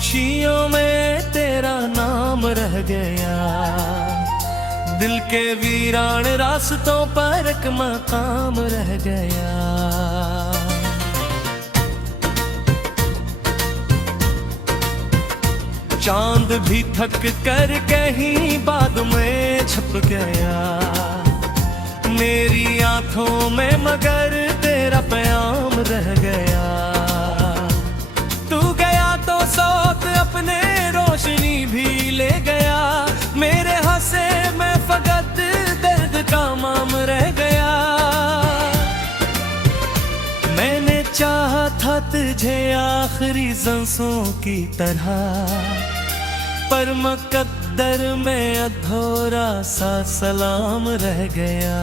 खामोशियों में तेरा नाम रह गया, दिल के वीरान रास्तों पर एक मकाम रह गया। चांद भी थक कर कहीं बाद में छुप गया, मेरी आंखों में मगर तेरा प्याम रह गया। तू गया तो सौत अपने रोशनी भी ले गया, मेरे हंसे में फकत दर्द का माम रह गया। मैंने चाहा था तुझे आखिरी सांसों की तरह, पर मुकद्दर में अधूरा सा सलाम रह गया।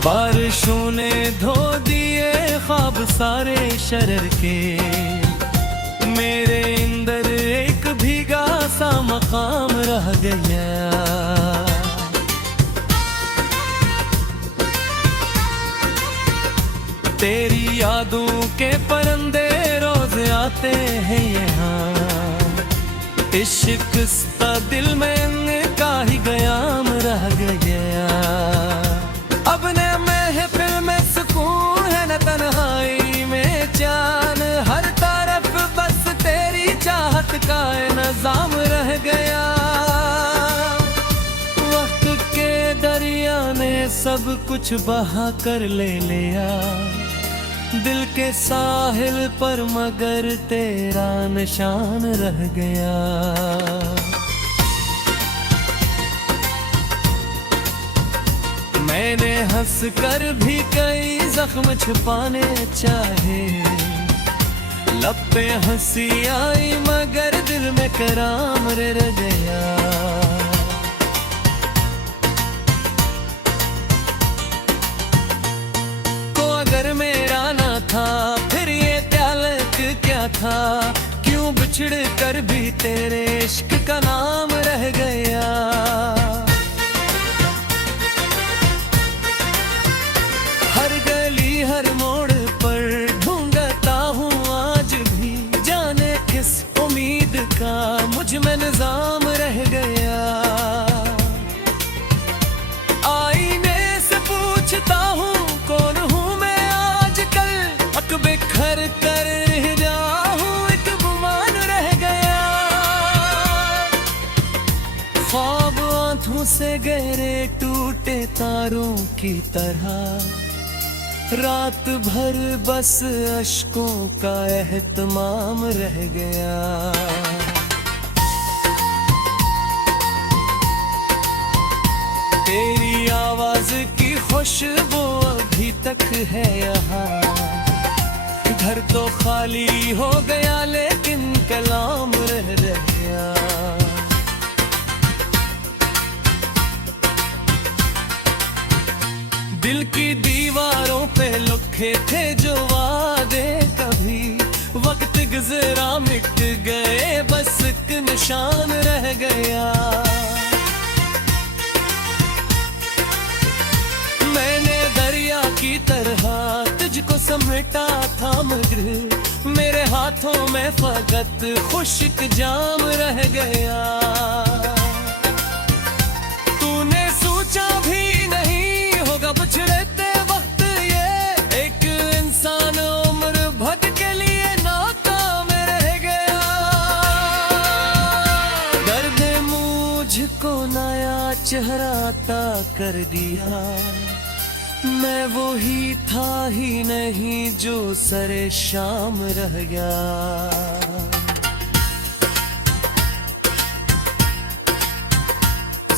बारिशों ने धो दिए ख्वाब सारे शरर के, मेरे अंदर एक भीगा सा मकाम रह गया। तेरी यादों के परंदे रोज आते हैं यहाँ, इश्क सा दिल में का ही गयाम रह गया। अब न महफिल में सुकून है न तन्हाई में जान, हर तरफ बस तेरी चाहत का निजाम रह गया। वक्त के दरिया ने सब कुछ बहा कर ले लिया, दिल के साहिल पर मगर तेरा निशान रह गया। मैंने हंस कर भी कई जख्म छुपाने चाहे, लब पे हंसी आई मगर दिल में कराम रह गया। तो अगर मेरा ना था फिर ये ताल्लुक क्या था, क्यों बिछड़ कर भी तेरे इश्क का नाम रह गया। हर मोड़ पर ढूंढता हूँ आज भी, जाने किस उम्मीद का मुझ में निजाम रह गया। आईने से पूछता हूँ कौन हूँ मैं आजकल, अक बिखर कर जाऊँ एक गुमान रह गया। ख्वाब आंखों से गहरे टूटे तारों की तरह, रात भर बस अश्कों का एहतमाम रह गया। तेरी आवाज की खुशबू अभी तक है यहाँ, घर तो खाली हो गया लेकिन कलाम रह गया। दिल की दीवारों पे लिखे थे जो वादे कभी, वक्त गुजरा मिट गए बस एक निशान रह गया। मैंने दरिया की तरह तुझको समेटा था मगर मेरे हाथों में फकत खुश्क जाम रह गया। तूने सोचा भी नहीं होगा बिछड़ते वक्त ये एक इंसान उम्र भर के लिए नाकाम रह गया। दर्द मुझको नया चेहरा अता कर दिया, मैं वो ही था ही नहीं जो सरे शाम रह गया।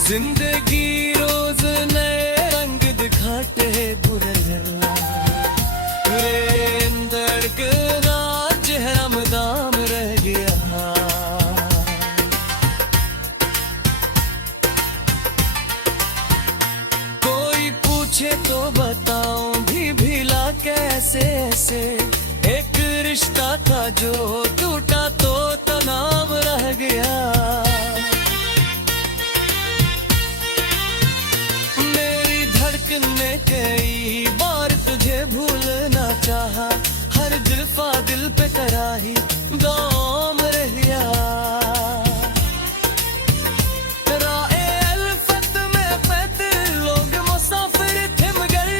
जिंदगी रोज नए रंग दिखाते बुरैया, रे धड़कना चेहरा मदाम रह गया। कोई पूछे तो बताऊं भी भीला कैसे ऐसे, एक रिश्ता था जो टूटा तो तनाव रह गया। कई बार तुझे भूलना जुल्फा दिल पे कराही गाम रह गया राए अल्फत में फत लोग मुसाफिर थम गए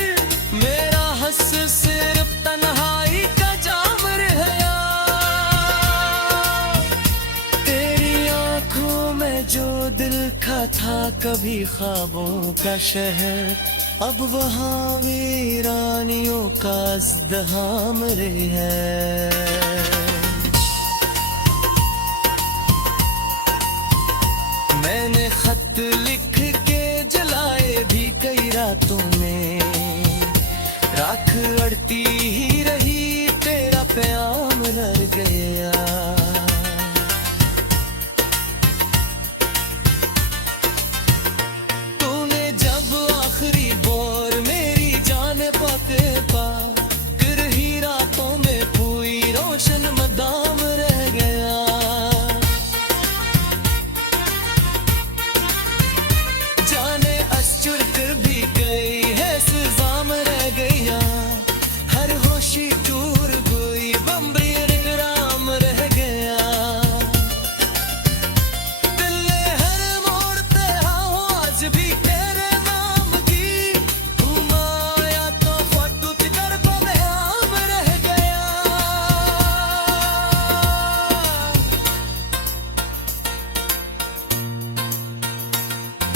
मेरा हस सिर्फ तन्हाई का जाम रह गया तेरी आंखों में जो दिल का था कभी ख्वाबों का शहर अब वहाँ वीरानियों का इज़्दिहाम रही है मैंने खत लिख के जलाए भी कई रातों में राख अड़ती ही रही तेरा प्याम रह गया रातों में पूरी रोशन मदाम रह गया जाने अश्चुरत भी गई है सुजाम रह गया हर होशी दूर हुई बम्बई राम रह गया दिल हर मोड़ते हाँ आज भी तेरे नाम की घुमाया तो फटू कर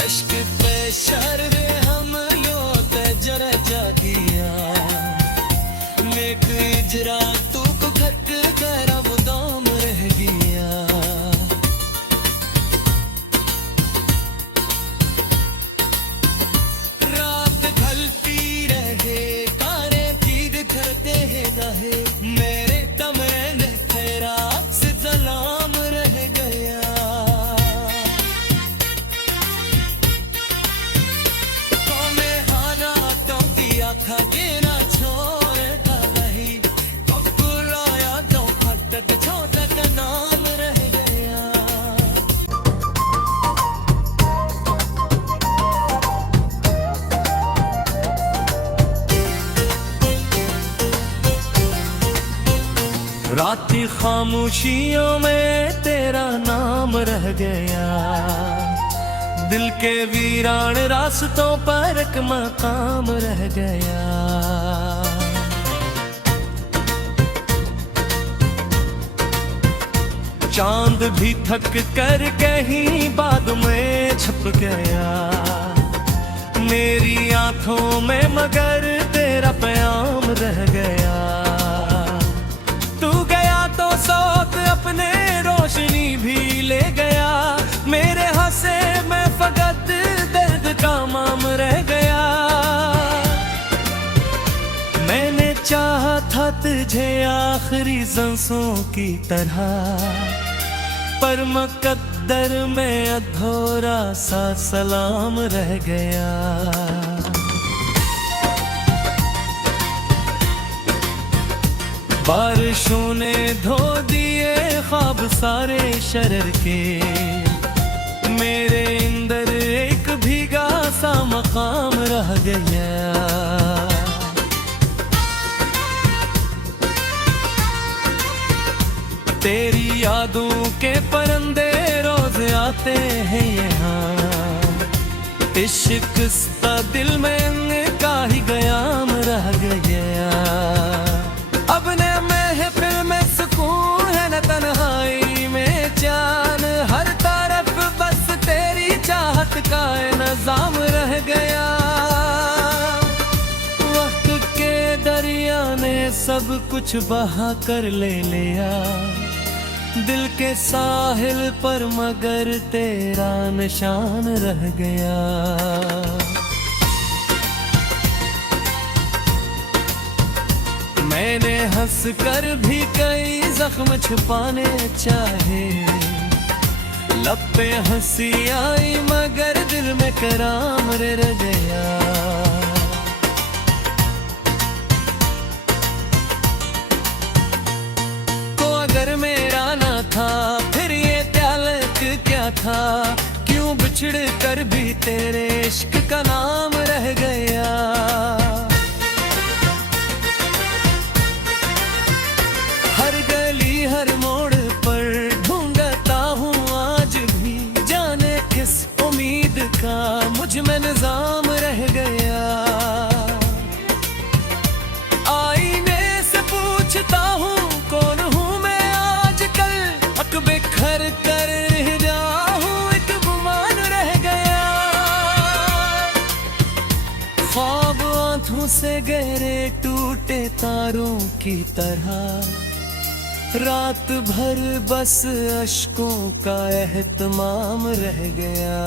इश्क पे शर्र हम लोग जरा जागिया नेक इजरा तू को खत करा वो दाम रह गया रात ढलती रहे कारे दीद करते हैं दहे मेरे कमरे में तेरा से सलाम रह गया था गिरा छोड़ था नहीं बुलाया तो फटक छोटा का नाम रह गया राती खामोशियों में तेरा नाम रह गया दिल के वीरान रास्तों पर एक मकाम रह गया चांद भी थक कर कहीं बाद में छुप गया मेरी आंखों में मगर तेरा प्याम रह गया तू गया तो सौत अपने रोशनी भी ले गया मेरे हंसे में फकत दर्द का माम रह गया मैंने चाहा था तुझे आखिरी सांसों की तरह पर मुकद्दर में अधूरा सा सलाम रह गया बारिशों ने धो दिए ख्वाब सारे शरर के मेरे अंदर एक भीगा सा मकाम रह गया तेरी यादों के परंदे रोज आते हैं यहाँ इश्क सा दिल में का ही गयाम रह गया अब न महफिल में सुकून है न तन्हाई में जान हर तरफ बस तेरी चाहत का नजाम रह गया वक्त के दरिया ने सब कुछ बहा कर ले लिया दिल के साहिल पर मगर तेरा निशान रह गया मैंने हंस कर भी कई जख्म छुपाने चाहे लब पे हंसी आई मगर दिल में कराम रह गया तो अगर मेरा ना था फिर ये ताल्लुक क्या था क्यों बिछड़ कर भी तेरे इश्क का नाम रह गया सोचता हूँ कौन हूँ मैं आजकल, अकबे खर कर रह हूँ, एक गुमान रह गया। ख्वाब आंखों से गहरे टूटे तारों की तरह, रात भर बस अश्कों का एहतमाम रह गया।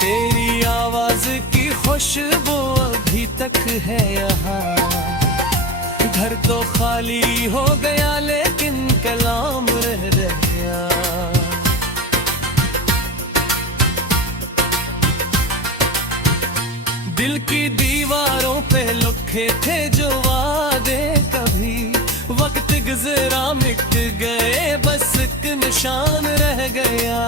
तेरी आवाज की खुशबू अभी तक है यहाँ, घर तो खाली हो गया लेकिन कलाम रह गया। दिल की दीवारों पे लिखे थे जो वादे, कभी वक्त गुजरा मिट गए, बस एक निशान रह गया।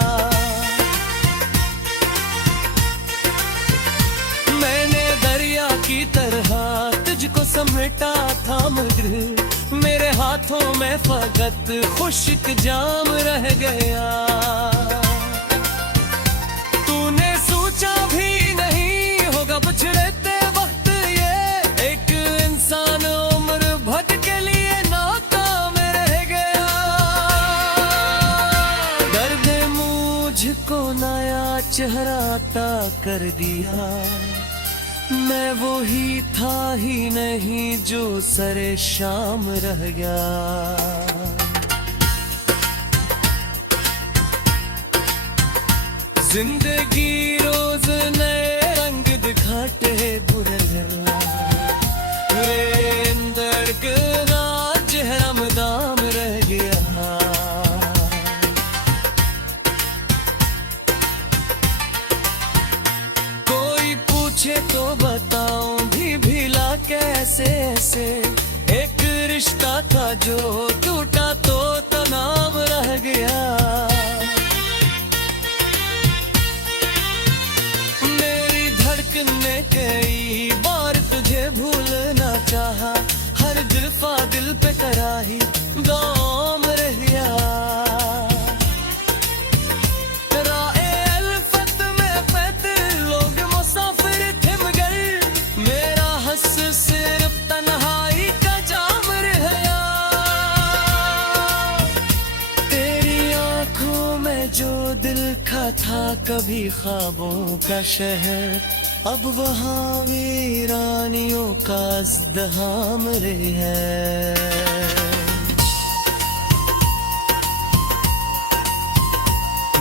मैंने दरिया की तरह तुझको समेटा था, मगर मेरे हाथों में फकत खुश्क जाम रह गया। तूने सोचा भी नहीं होगा पिछड़ते वक्त ये एक इंसान उम्र भर के लिए नाकाम रह गया। दर्द मुझको नया चेहरा अता कर दिया, मैं वो ही था ही नहीं जो सरे शाम रह गया। जिंदगी रोज नए रंग दिखाते बुरला, धड़कना चेहरा मदाम रह गया। कोई पूछे तो बताऊं भी भीला कैसे ऐसे, एक रिश्ता था जो टूटा तो नाम रह गया। मेरी धड़कन ने कई बार तुझे भूलना चाहा, हर दिलफा दिल पे कराही दाम रह गया। सिर्फ तन्हाई का जाम रह गया। तेरी आंखों में जो दिल का था कभी ख्वाबों का शहर, अब वहाँ वीरानियों का इज़्दिहाम रही है।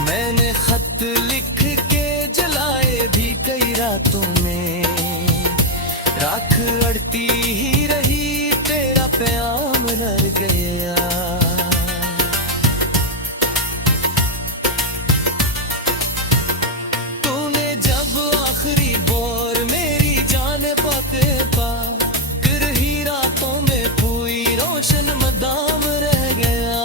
मैंने खत लिख के जलाए भी कई रातों में, राख अड़ती ही रही तेरा प्याम रह गया। तूने जब आखिरी बोर मेरी जान पाते पा, फिर ही रातों में हुई रोशन मदाम रह गया।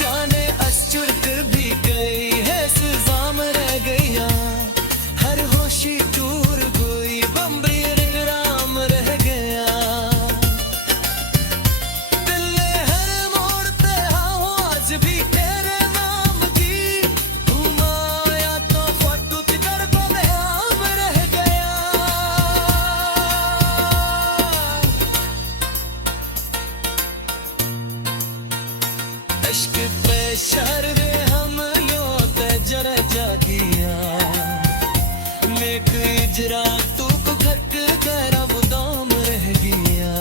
जाने अश्चुर्क भी गई है सजाम रह गया, हर होशी दूर गई बम्बरी राम रह गया। दिल ने हर मोड़ पे हाँ आज भी तेरे नाम की, घुमाया तो फटू कर बदनाम रह गया। इश्क पे शर्रे हम लोग जरा जागिया, नेक इजरा तू को खट कर अब दाम रह गया।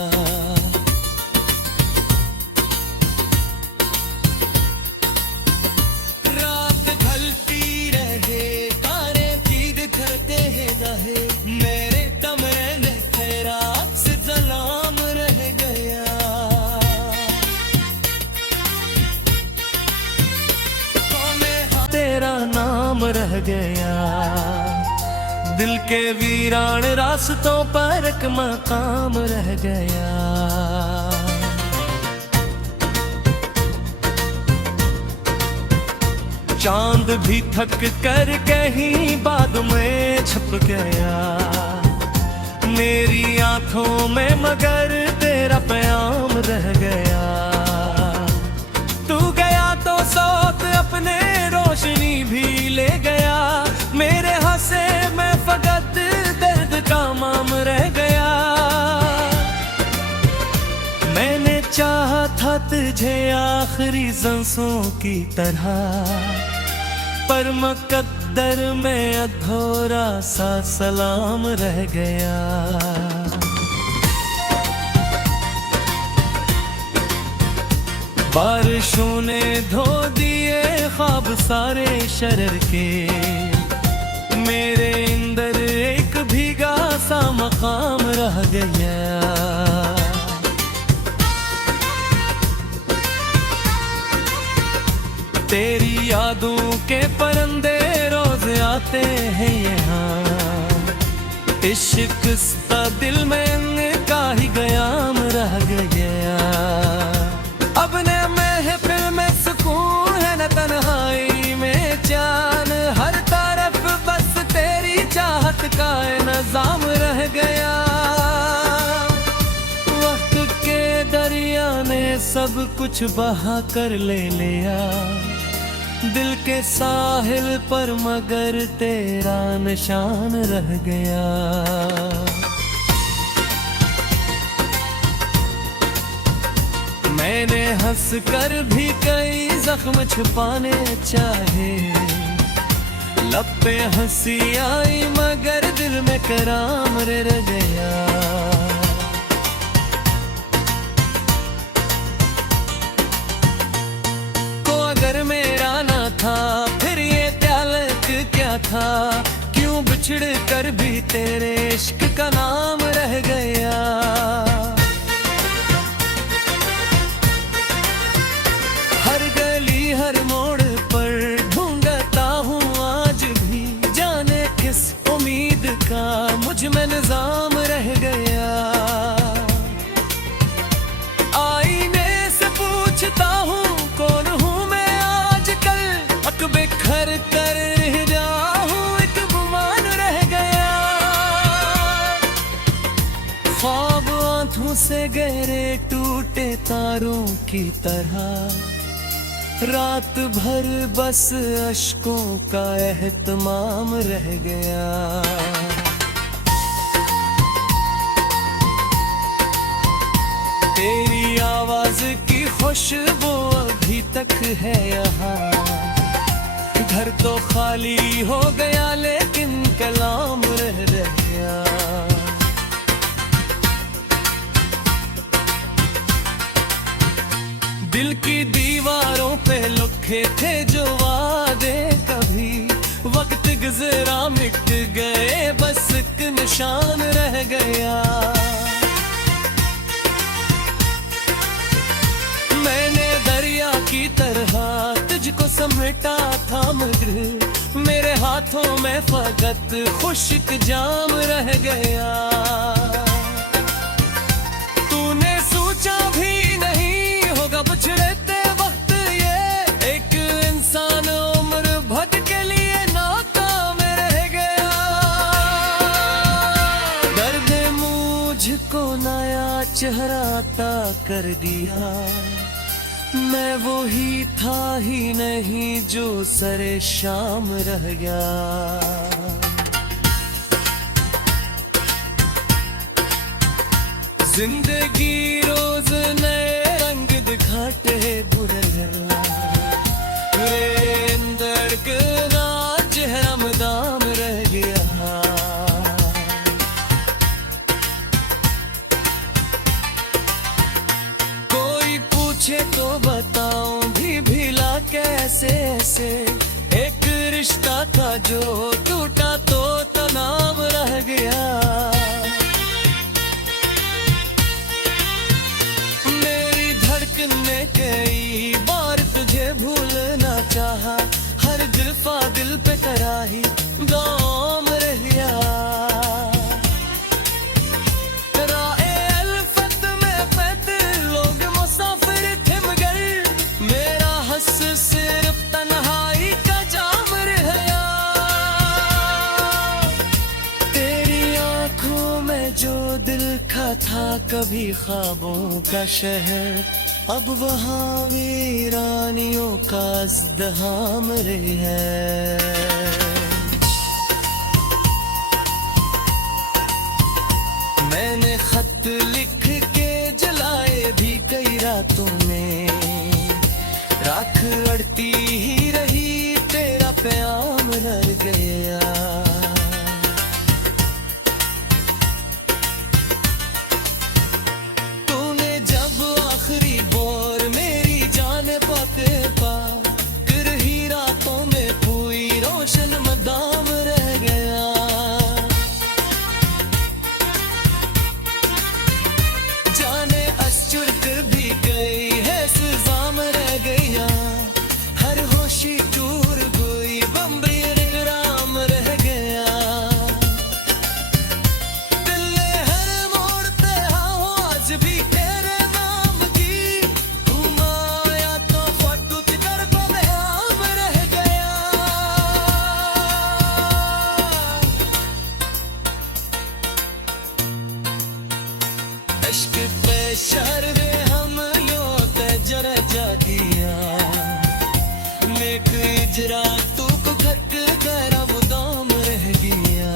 रात ढलती रहे तारे भी दिखते हैं दाहे, मेरे कमरे में तेरा से सलाम रह गया। तेरा नाम रह गया, दिल के वीरान रास्तों पर एक मकाम रह गया। चांद भी थक कर कहीं बाद में छप गया, मेरी आंखों में मगर तेरा प्याम रह गया। तू गया तो सौत अपने रोशनी भी ले तुझे आखिरी सांसों की तरह, पर मुकद्दर में अधूरा सा सलाम रह गया। बारिशों ने धो दिए ख्वाब सारे शरर के, मेरे अंदर एक भीगा सा मकाम रह गया। तेरी यादों के परिंदे रोज आते हैं यहाँ, इश्क सा दिल में इनका ही गयाम रह गया। अब न महफिल में सुकून है न तन्हाई में जान, हर तरफ बस तेरी चाहत का निजाम रह गया। वक्त के दरिया ने सब कुछ बहा कर ले लिया, दिल के साहिल पर मगर तेरा निशान रह गया। मैंने हंस कर भी कई जख्म छुपाने चाहे, लब पे हंसी आई मगर दिल में कराम रह गया। तो अगर मेरा ना था फिर ये ताल्लुक क्या था, क्यों बिछड़ कर भी तेरे इश्क का नाम रह गया। हर गली हर मोड़ पर ढूंढता हूँ आज भी, जाने किस उम्मीद का मुझ में निजाम रह गया। आईने से पूछता हूँ कौन हूँ मैं आजकल, अक बिखर कर जाऊँ एक गुमान रह गया। ख्वाब आंखों से गहरे टूटे तारों की तरह, रात भर बस अश्कों का एहतमाम रह गया। तेरी आवाज की खुशबू अभी तक है यहाँ, घर तो खाली हो गया लेकिन कलाम रह गया। दिल की दीवारों पे लिखे थे जो वादे कभी, वक्त गुजरा मिट गए बस एक निशान रह गया। मैंने दरिया की तरह तुझको समेटा था मगर मेरे हाथों में फकत खुश्क जाम रह गया। तूने सोचा भी नहीं होगा बिछड़ते वक्त ये एक इंसान उम्र भर के लिए नाकाम रह गया। दर्द मुझको नया चेहरा अता कर दिया, मैं वो ही था ही नहीं जो सरे शाम रह गया। जिंदगी रोज नए रंग दिखाते बुरला, धड़कना चेहरा मदाम रह गया। कोई पूछे तो बताऊं भी भीला कैसे ऐसे, एक रिश्ता था जो टूटा तो तनाव रह गया। ने कई बार तुझे भूलना चाहा, हर दिलफा दिल पे कराही दाम रह गया। राए अल्फत में पैते लोग मुसाफिर थे मगर मेरा हंस सिर्फ तन्हाई का जाम रह गया। तेरी आंखों में जो दिल का था कभी ख्वाबों का शहर, अब वहाँ वीरानियों का इज़्दिहाम रही है। मैंने खत लिख के जलाए भी कई रातों में, गया। तूने जब आखिरी बोर मेरी जान पाते पा, फिर ही रातों में हुई रोशन मदाम रह गया। जाने अश्चुर्क भी गई है सुजाम रह गया, हर होशी दूर हुई बम्बई राम रह गया। दिल ने हर मोड़ पे हाँ आज भी तेरे नाम की, घुमाया तो फटू की तरफ आम रह गया। इश्क पे शर्वे हम लोग जरा जागिया, नेक इजरा तू को खट कर अब दाम रह गया।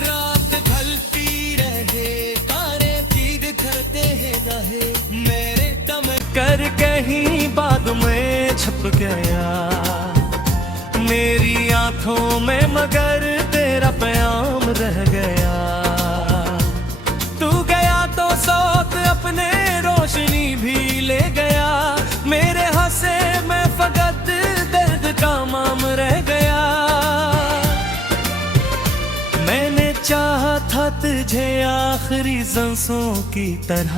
रात ढलती रहे तारे दीद करते हैं रहे, मेरे दम कर कहीं बाद में छुप गया। मेरी आंखों में मगर तेरा प्याम रह गया। तू गया तो सौत अपने रोशनी भी ले गया, मेरे हंसे में फकत दर्द का माम रह गया। मैंने चाहा था तुझे आखिरी सांसों की तरह,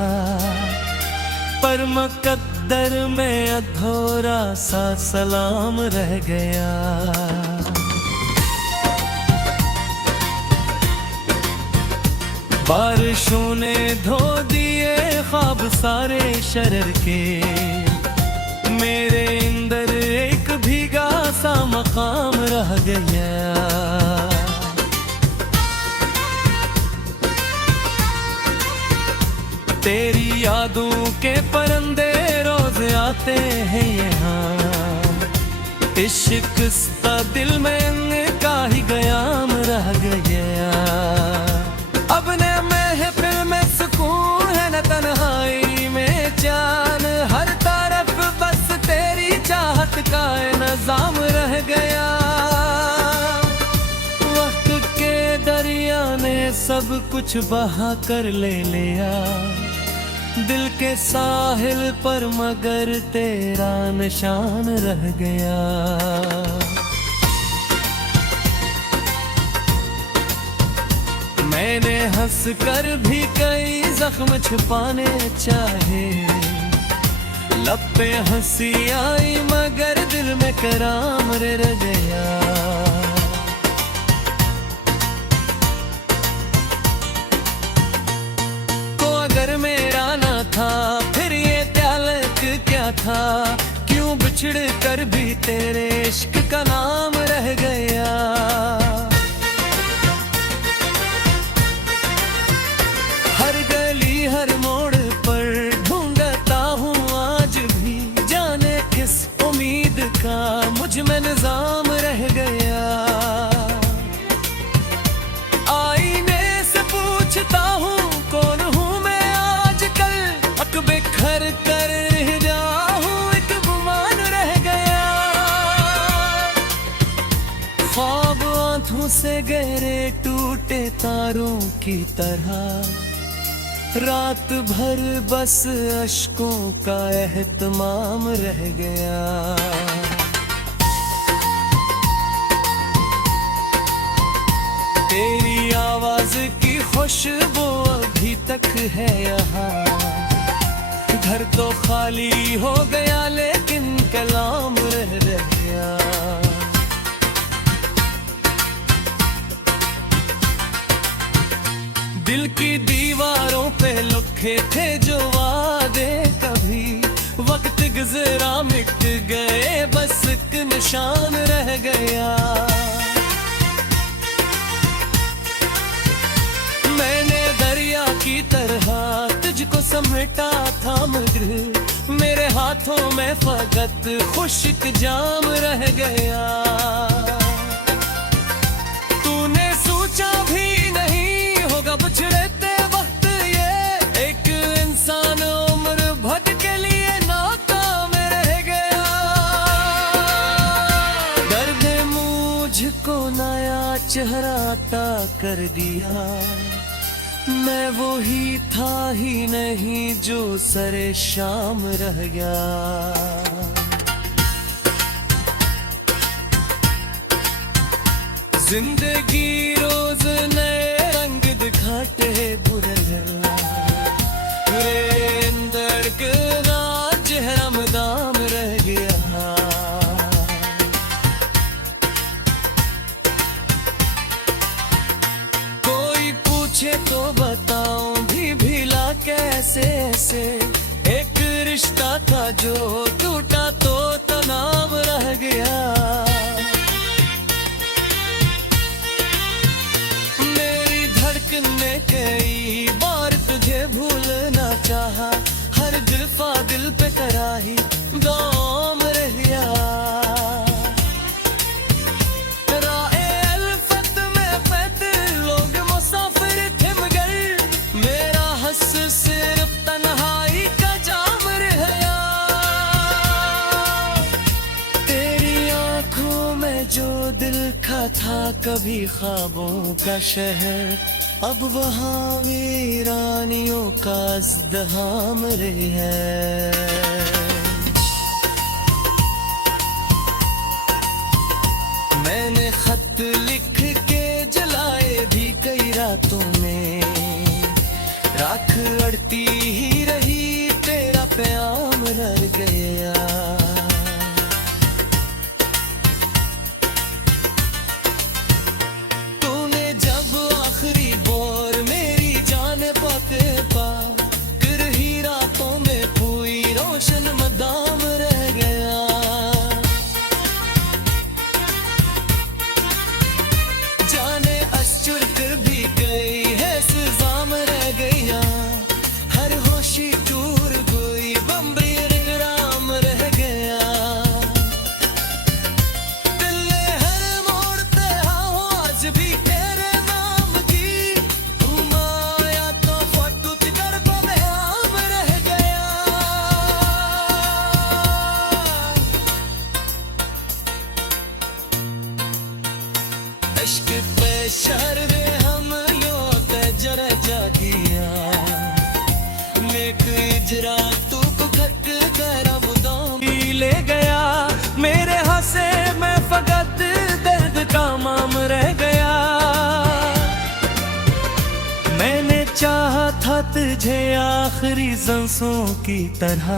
पर मुकद्दर में अधूरा सा सलाम रह गया। बारिशों ने धो दिए ख्वाब सारे शरर के, मेरे अंदर एक भीगा सा मकाम रह गया। तेरी यादों के परंदे रोज आते हैं यहाँ, इश्क सा दिल में का ही गयाम रह गया। अब न महफिल में सुकून है न तन्हाई में जान, हर तरफ बस तेरी चाहत का निजाम रह गया। वक्त के दरिया ने सब कुछ बहा कर ले लिया, दिल के साहिल पर मगर तेरा निशान रह गया। मैंने हंस कर भी कई जख्म छुपाने चाहे, लब पे हंसी आई मगर दिल में कराम रह गया। तो अगर मेरा ना था फिर ये ताल्लुक क्या था, क्यों बिछड़ कर भी तेरे इश्क का नाम रह गया। हर गली हर मोड़ पर ढूंढता हूँ आज भी, जाने किस उम्मीद का मुझ में निजाम रह गया। आईने से पूछता हूँ कौन हूँ मैं आजकल, हक बिखर कर जाऊँ एक गुमान रह गया। ख्वाब आंखों से गहरे टूटे तारों की तरह, रात भर बस अश्कों का एहतमाम रह गया। तेरी आवाज की खुशबू अभी तक है यहाँ, घर तो खाली हो गया लेकिन कलाम रह गया। दिल की दीवारों पे लिखे थे जो वादे कभी, वक्त गुजरा मिट गए बस एक निशान रह गया। मैंने दरिया की तरह तुझको समेटा था मगर मेरे हाथों में फकत खुश्क जाम रह गया। तूने सोचा भी नहीं होगा बिछड़ते वक्त ये एक इंसान उम्र भर के लिए नाकाम चेहरा अता कर दिया। मैं वो ही था ही नहीं जो सरे शाम रह गया। जिंदगी रोज नए रंग दिखाते बुरे धड़कना चेहरा मदाम रह गया। कोई पूछे तो बताऊं भी भीला कैसे ऐसे, एक रिश्ता था जो टूटा तो तनाव रह गया। ने कई बार तुझे भूलना चाहा, हर दफा दिल पे कराही दाम रह गया। राए अल्फत में पैते लोग मुसाफिर थे मगर मेरा हस सिर्फ तन्हाई का जाम रह गया। तेरी आंखों में जो दिल का था कभी ख्वाबों का शहर, अब वहाँ वीरानियों का इज़्दिहाम रही है। मैंने खत लिख के जलाए भी कई रातों में, राख अड़ती ही रही तेरा प्याम रह गया। फिर ही रातों में कोई रोशन मदाम रह गया। जाने अश्चुर्क भी गई है सजाम रह गया। हर होशी दूर कोई बम्बरी राम रह गया। दिल ने हर मोड़ते हाँ आज भी तेरे नाम की घुमाया तो इश्क पे शर्रे हम योते जरा जागिया। नेक इजरा तू खट कर बुदाम ले गया। मेरे हंसे में फकत दर्द का माम रह गया। मैंने चाहा था तुझे आखिरी सांसों की तरह,